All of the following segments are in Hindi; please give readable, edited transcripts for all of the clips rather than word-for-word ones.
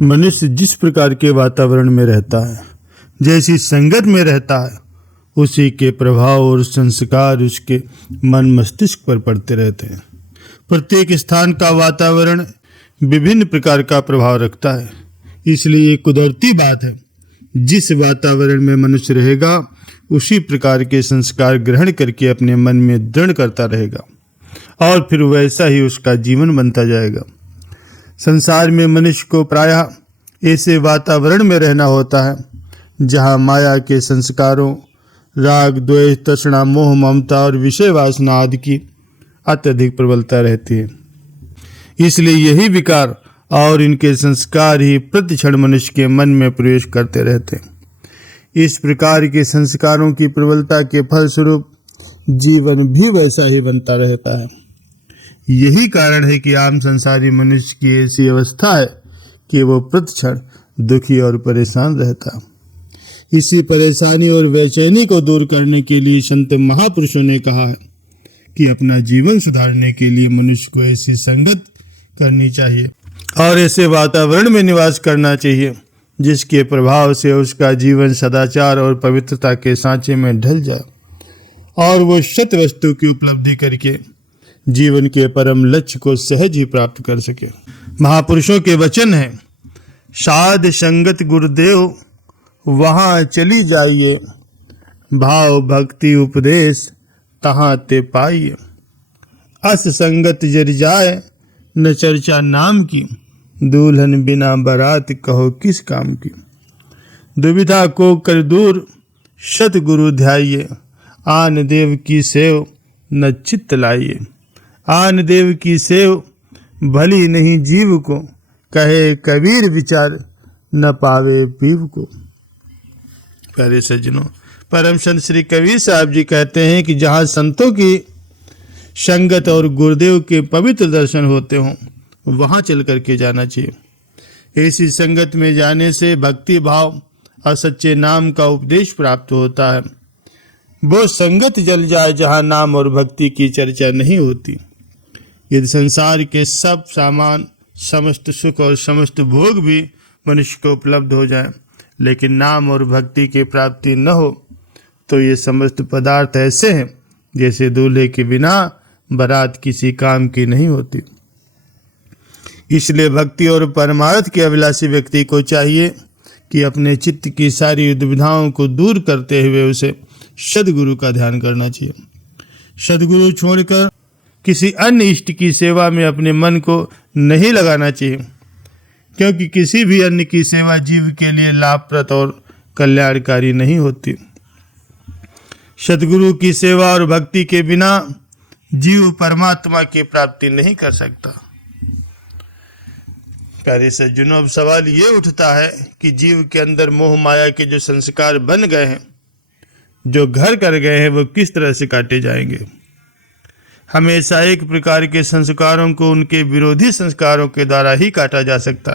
मनुष्य जिस प्रकार के वातावरण में रहता है, जैसी संगत में रहता है, उसी के प्रभाव और संस्कार उसके मन मस्तिष्क पर पड़ते रहते हैं। प्रत्येक स्थान का वातावरण विभिन्न प्रकार का प्रभाव रखता है, इसलिए एक कुदरती बात है, जिस वातावरण में मनुष्य रहेगा उसी प्रकार के संस्कार ग्रहण करके अपने मन में दृढ़ करता रहेगा और फिर वैसा ही उसका जीवन बनता जाएगा। संसार में मनुष्य को प्रायः ऐसे वातावरण में रहना होता है जहाँ माया के संस्कारों, राग, द्वेष, तृष्णा, मोह, ममता और विषय वासना आदि की अत्यधिक प्रबलता रहती है। इसलिए यही विकार और इनके संस्कार ही प्रतिक्षण मनुष्य के मन में प्रवेश करते रहते हैं। इस प्रकार के संस्कारों की प्रबलता के फलस्वरूप जीवन भी वैसा ही बनता रहता है। यही कारण है कि आम संसारी मनुष्य की ऐसी अवस्था है कि वो प्रतिक्षण दुखी और परेशान रहता है। इसी परेशानी और बेचैनी को दूर करने के लिए संत महापुरुषों ने कहा है कि अपना जीवन सुधारने के लिए मनुष्य को ऐसी संगत करनी चाहिए और ऐसे वातावरण में निवास करना चाहिए जिसके प्रभाव से उसका जीवन सदाचार और पवित्रता के सांचे में ढल जाए और वो सत वस्तु की उपलब्धि करके जीवन के परम लक्ष्य को सहज ही प्राप्त कर सके। महापुरुषों के वचन हैं, साध संगत गुरुदेव वहाँ चली जाइए, भाव भक्ति उपदेश तहाँ ते पाइए, अस संगत जर जाए न चर्चा नाम की, दूल्हन बिना बारात कहो किस काम की। दुविधा को कर दूर सतगुरु ध्याइए, आन देव की सेव न चित्त लाइए। आन देव की सेव भली नहीं जीव को, कहे कबीर विचार न पावे पीव को। प्यारे सज्जनों, परम संत श्री कबीर साहब जी कहते हैं कि जहाँ संतों की संगत और गुरुदेव के पवित्र दर्शन होते हों वहाँ चल करके जाना चाहिए। ऐसी संगत में जाने से भक्ति भाव और सच्चे नाम का उपदेश प्राप्त होता है। वो संगत जल जाए जहाँ नाम और भक्ति की चर्चा नहीं होती। यदि संसार के सब सामान, समस्त सुख और समस्त भोग भी मनुष्य को उपलब्ध हो जाए, लेकिन नाम और भक्ति की प्राप्ति न हो, तो ये समस्त पदार्थ ऐसे हैं जैसे दूल्हे के बिना बारात किसी काम की नहीं होती। इसलिए भक्ति और परमार्थ के अभिलाषी व्यक्ति को चाहिए कि अपने चित्त की सारी दुविधाओं को दूर करते हुए उसे सद्गुरु का ध्यान करना चाहिए। सद्गुरु छोड़कर किसी अन्य इष्ट की सेवा में अपने मन को नहीं लगाना चाहिए, क्योंकि किसी भी अन्य की सेवा जीव के लिए लाभप्रद और कल्याणकारी नहीं होती। सद्गुरु की सेवा और भक्ति के बिना जीव परमात्मा की प्राप्ति नहीं कर सकता। प्यारे सज्जनों, अब सवाल ये उठता है कि जीव के अंदर मोह माया के जो संस्कार बन गए हैं, जो घर कर गए हैं, वो किस तरह से काटे जाएंगे। हमेशा एक प्रकार के संस्कारों को उनके विरोधी संस्कारों के द्वारा ही काटा जा सकता।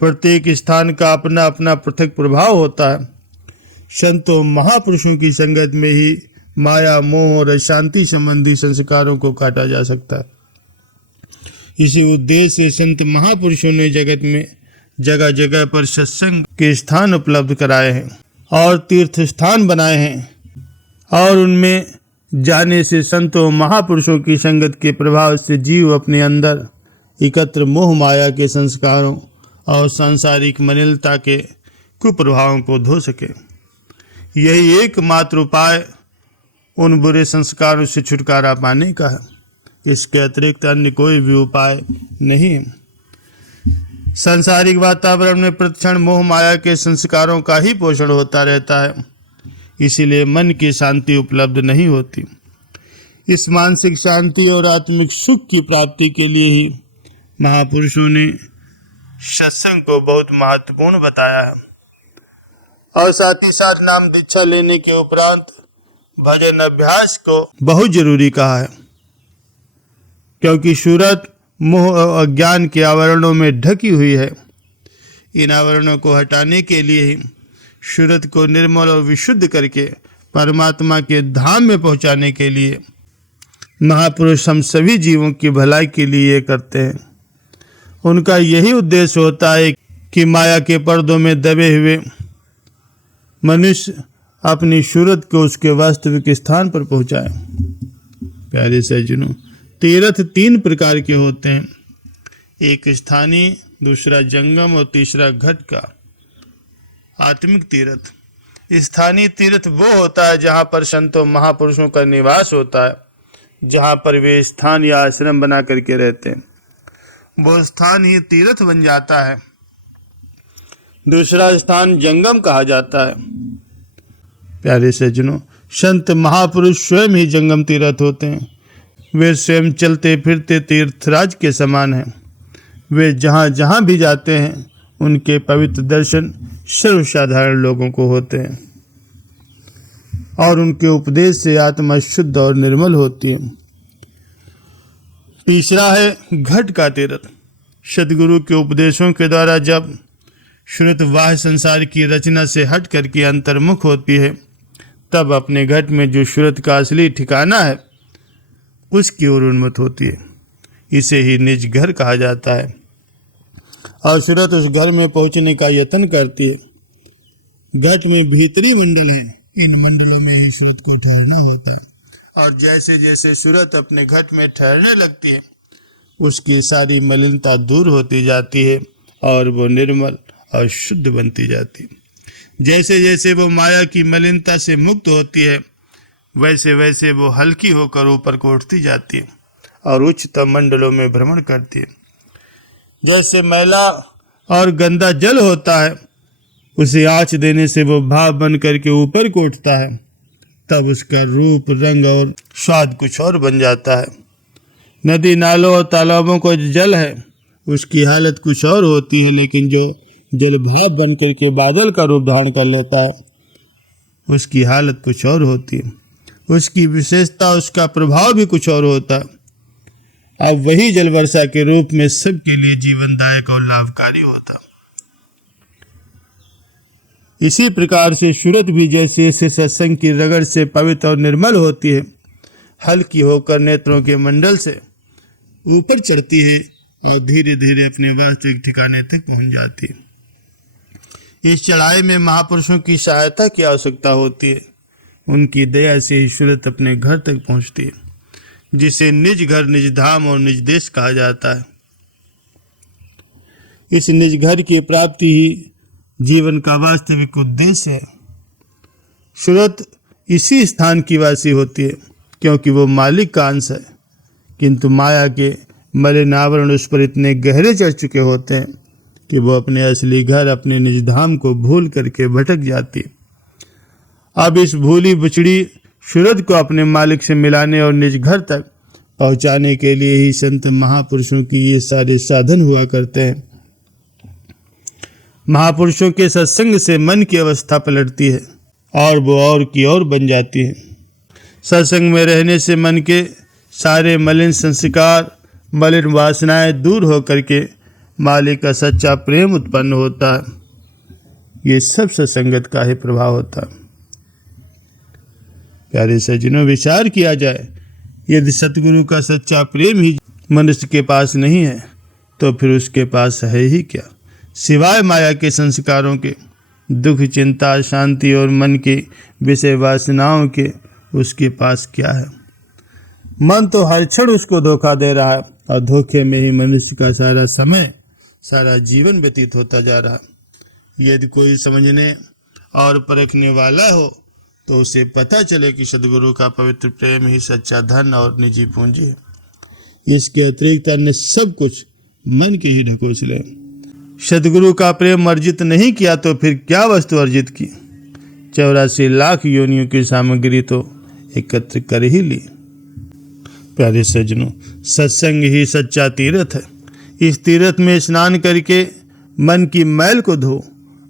प्रत्येक स्थान का अपना अपना पृथक प्रभाव होता है। संतों महापुरुषों की संगत में ही माया, मोह और अशांति संबंधी संस्कारों को काटा जा सकता है। इसी उद्देश्य से संत महापुरुषों ने जगत में जगह जगह पर सत्संग के स्थान उपलब्ध कराए हैं और तीर्थ स्थान बनाए हैं और उनमें जाने से संतों महापुरुषों की संगत के प्रभाव से जीव अपने अंदर एकत्र मोह माया के संस्कारों और सांसारिक मलिनता के कुप्रभावों को धो सके। यही एकमात्र उपाय उन बुरे संस्कारों से छुटकारा पाने का है। इसके अतिरिक्त अन्य कोई भी उपाय नहीं है। सांसारिक वातावरण में प्रतिक्षण मोह माया के संस्कारों का ही पोषण होता रहता है, इसीलिए मन की शांति उपलब्ध नहीं होती। इस मानसिक शांति और आत्मिक सुख की प्राप्ति के लिए ही महापुरुषों ने सत्संग को बहुत महत्वपूर्ण बताया है और साथ ही साथ नाम दीक्षा लेने के उपरांत भजन अभ्यास को बहुत जरूरी कहा है, क्योंकि सूरत मोह और अज्ञान के आवरणों में ढकी हुई है। इन आवरणों को हटाने के लिए ही सूरत को निर्मल और विशुद्ध करके परमात्मा के धाम में पहुंचाने के लिए महापुरुष हम सभी जीवों की भलाई के लिए ये करते हैं। उनका यही उद्देश्य होता है कि माया के पर्दों में दबे हुए मनुष्य अपनी सूरत को उसके वास्तविक स्थान पर पहुंचाए। प्यारे सज्जनों, तीर्थ 3 प्रकार के होते हैं, एक स्थानीय, दूसरा जंगम और तीसरा घट का। आत्मिक तीर्थ। स्थानीय तीर्थ वो होता है जहाँ पर संतों महापुरुषों का निवास होता है, जहाँ पर वे स्थान या आश्रम बना करके रहते हैं, वो स्थान ही तीर्थ बन जाता है। दूसरा स्थान जंगम कहा जाता है। प्यारे सज्जनों, संत महापुरुष स्वयं ही जंगम तीर्थ होते हैं। वे स्वयं चलते फिरते तीर्थराज के समान हैं। वे जहाँ जहाँ भी जाते हैं उनके पवित्र दर्शन सर्वसाधारण लोगों को होते हैं और उनके उपदेश से आत्मा शुद्ध और निर्मल होती है। तीसरा है घट का तीर्थ। सदगुरु के उपदेशों के द्वारा जब श्रुत बाह्य संसार की रचना से हट करके अंतर्मुख होती है, तब अपने घट में जो श्रुत का असली ठिकाना है उसकी ओर उन्मुख होती है। इसे ही निज घर कहा जाता है और श्रुत उस घर में पहुंचने का यत्न करती है। घट में भीतरी मंडल हैं, इन मंडलों में ही श्रुत को ठहरना होता है और जैसे जैसे श्रुत अपने घट में ठहरने लगती है उसकी सारी मलिनता दूर होती जाती है और वो निर्मल और शुद्ध बनती जाती है। जैसे जैसे वो माया की मलिनता से मुक्त होती है वैसे वैसे वो हल्की होकर ऊपर को उठती जाती है और उच्चतम मंडलों में भ्रमण करती है। जैसे मैला और गंदा जल होता है, उसे आँच देने से वो भाप बन करके ऊपर को उठता है, तब उसका रूप, रंग और स्वाद कुछ और बन जाता है। नदी नालों और तालाबों का जल है उसकी हालत कुछ और होती है, लेकिन जो जल भाप बन करके बादल का रूप धारण कर लेता है उसकी हालत कुछ और होती है। उसकी विशेषता, उसका प्रभाव भी कुछ और होता है। अब वही जल वर्षा के रूप में सबके लिए जीवनदायक और लाभकारी होता। इसी प्रकार से सूरत भी जैसे जैसे सत्संग की रगड़ से पवित्र और निर्मल होती है, हल्की होकर नेत्रों के मंडल से ऊपर चढ़ती है और धीरे धीरे अपने वास्तविक ठिकाने तक पहुंच जाती है। इस चढ़ाई में महापुरुषों की सहायता की आवश्यकता होती है। उनकी दया से ही सूरत अपने घर तक पहुंचती है, जिसे निज घर, निज धाम और निज देश कहा जाता है। इस निज घर की प्राप्ति ही जीवन का वास्तविक उद्देश्य है। सूरत इसी स्थान की वासी होती है क्योंकि वो मालिक का अंश है, किंतु माया के मलिन आवरण उस पर इतने गहरे चढ़ चुके होते हैं कि वो अपने असली घर, अपने निज धाम को भूल करके भटक जाती है। अब इस भूली बिछड़ी सूरत को अपने मालिक से मिलाने और निज घर तक पहुंचाने के लिए ही संत महापुरुषों की ये सारे साधन हुआ करते हैं। महापुरुषों के सत्संग से मन की अवस्था पलटती है और वो और की ओर बन जाती है। सत्संग में रहने से मन के सारे मलिन संस्कार, मलिन वासनाएं दूर होकर के मालिक का सच्चा प्रेम उत्पन्न होता है। ये सब सत्संगत का ही प्रभाव होता है। प्यारे सज्जनों, विचार किया जाए, यदि सतगुरु का सच्चा प्रेम ही मनुष्य के पास नहीं है तो फिर उसके पास है ही क्या, सिवाय माया के संस्कारों के, दुख, चिंता, शांति और मन के विषय वासनाओं के उसके पास क्या है। मन तो हर क्षण उसको धोखा दे रहा है और धोखे में ही मनुष्य का सारा समय, सारा जीवन व्यतीत होता जा रहा है। यदि कोई समझने और परखने वाला हो तो उसे पता चले कि सदगुरु का पवित्र प्रेम ही सच्चा धन और निजी पूंजी है। इसके अतिरिक्त अन्य सब कुछ मन के ही ढकोसले। सदगुरु का प्रेम अर्जित नहीं किया तो फिर क्या वस्तु अर्जित की। 84 लाख योनियों की सामग्री तो एकत्र कर ही ली। प्यारे सज्जनों, सत्संग ही सच्चा तीर्थ है। इस तीर्थ में स्नान करके मन की मैल को धो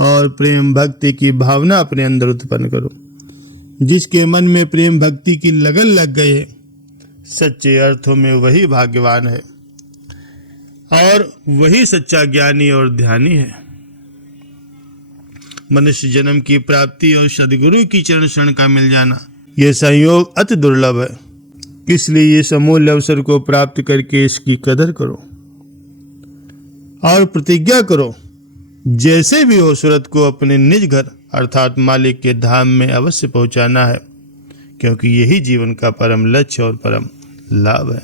और प्रेम भक्ति की भावना अपने अंदर उत्पन्न करो। जिसके मन में प्रेम भक्ति की लगन लग गई है, सच्चे अर्थों में वही भाग्यवान है और वही सच्चा ज्ञानी और ध्यानी है। मनुष्य जन्म की प्राप्ति और सदगुरु की चरण शरण का मिल जाना, यह संयोग अति दुर्लभ है। इसलिए इस अमूल्य अवसर को प्राप्त करके इसकी कदर करो और प्रतिज्ञा करो जैसे भी हो सूरत को अपने निज घर अर्थात मालिक के धाम में अवश्य पहुंचाना है, क्योंकि यही जीवन का परम लक्ष्य और परम लाभ है।